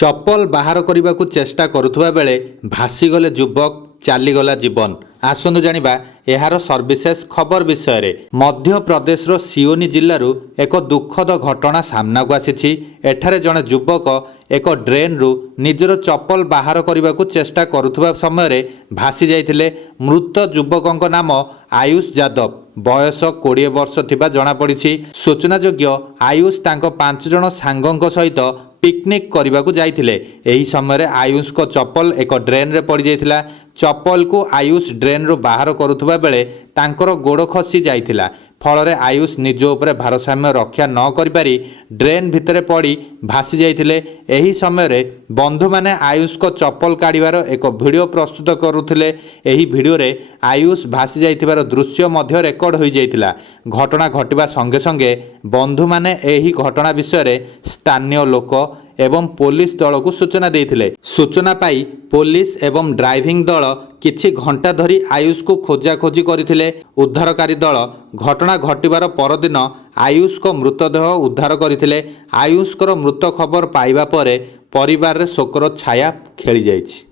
ଚପଲ ବାହାର କରିବାକୁ ଚେଷ୍ଟା କରୁଥିବା ବେଳେ ଭାସିଗଲେ ଯୁବକ, ଚାଲିଗଲା ଜୀବନ। ଆସନ୍ତୁ ଜାଣିବା ଏହାର ସର୍ବିଶେଷ ଖବର ବିଷୟରେ। ମଧ୍ୟପ୍ରଦେଶର ସିଓନି ଜିଲ୍ଲାରୁ ଏକ ଦୁଃଖଦ ଘଟଣା ସାମ୍ନାକୁ ଆସିଛି। ଏଠାରେ ଜଣେ ଯୁବକ ଏକ ଡ୍ରେନ୍ରୁ ନିଜର ଚପଲ ବାହାର କରିବାକୁ ଚେଷ୍ଟା କରୁଥିବା ସମୟରେ ଭାସି ଯାଇଥିଲେ। ମୃତ ଯୁବକଙ୍କ ନାମ ଆୟୁଷ ଯାଦବ। ବୟସ 20 ବର୍ଷ ଥିବା ଜଣାପଡ଼ିଛି। ସୂଚନାଯୋଗ୍ୟ, ଆୟୁଷ ତାଙ୍କ 5 ଜଣ ସାଙ୍ଗଙ୍କ ସହିତ ପିକନିକ୍ କରିବାକୁ ଯାଇଥିଲେ। ଏହି ସମୟରେ ଆୟୁଷଙ୍କ ଚପଲ ଏକ ଡ୍ରେନ୍ରେ ପଡ଼ିଯାଇଥିଲା। ଚପଲକୁ ଆୟୁଷ ଡ୍ରେନ୍ରୁ ବାହାର କରୁଥିବା ବେଳେ ତାଙ୍କର ଗୋଡ଼ ଖସି ଯାଇଥିଲା। ଫଳରେ ଆୟୁଷ ନିଜ ଉପରେ ଭାରସାମ୍ୟ ରକ୍ଷା ନ କରିପାରି ଡ୍ରେନ୍ ଭିତରେ ପଡ଼ି ଭାସି ଯାଇଥିଲେ। ଏହି ସମୟରେ ବନ୍ଧୁମାନେ ଆୟୁଷଙ୍କ ଚପଲ କାଢ଼ିବାର ଏକ ଭିଡ଼ିଓ ପ୍ରସ୍ତୁତ କରୁଥିଲେ। ଏହି ଭିଡ଼ିଓରେ ଆୟୁଷ ଭାସି ଯାଇଥିବାର ଦୃଶ୍ୟ ମଧ୍ୟ ରେକର୍ଡ ହୋଇଯାଇଥିଲା। ଘଟଣା ଘଟିବା ସଙ୍ଗେ ସଙ୍ଗେ ବନ୍ଧୁମାନେ ଏହି ଘଟଣା ବିଷୟରେ ସ୍ଥାନୀୟ ଲୋକ ଏବଂ ପୋଲିସ ଦଳକୁ ସୂଚନା ଦେଇଥିଲେ। ସୂଚନା ପାଇ ପୋଲିସ ଏବଂ ଡ୍ରାଇଭିଂ ଦଳ କିଛି ଘଣ୍ଟା ଧରି ଆୟୁଷକୁ ଖୋଜାଖୋଜି କରିଥିଲେ। ଉଦ୍ଧାରକାରୀ ଦଳ ଘଟଣା ଘଟିବାର ପରଦିନ ଆୟୁଷଙ୍କ ମୃତଦେହ ଉଦ୍ଧାର କରିଥିଲେ। ଆୟୁଷଙ୍କର ମୃତ ଖବର ପାଇବା ପରେ ପରିବାରରେ ଶୋକର ଛାୟା ଖେଳିଯାଇଛି।